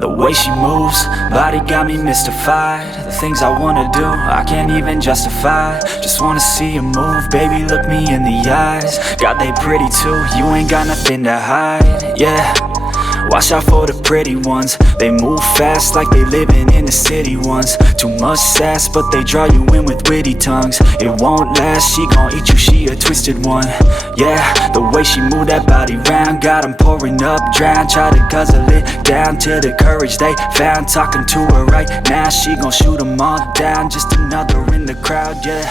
The way she moves, body got me mystified. The things I wanna do, I can't even justify. Just wanna see you move, baby, look me in the eyes. God, they pretty too, you ain't got nothing to hide, yeah. Watch out for the pretty ones. They move fast like they living in the city ones. Too much sass, but they draw you in with witty tongues. It won't last, she gon' eat you, she a twisted one. Yeah, the way she move that body round, got 'em pouring up, drown. Try to guzzle it down to the courage they found. Talking to her right now, she gon' shoot 'em all down. Just another in the crowd, yeah.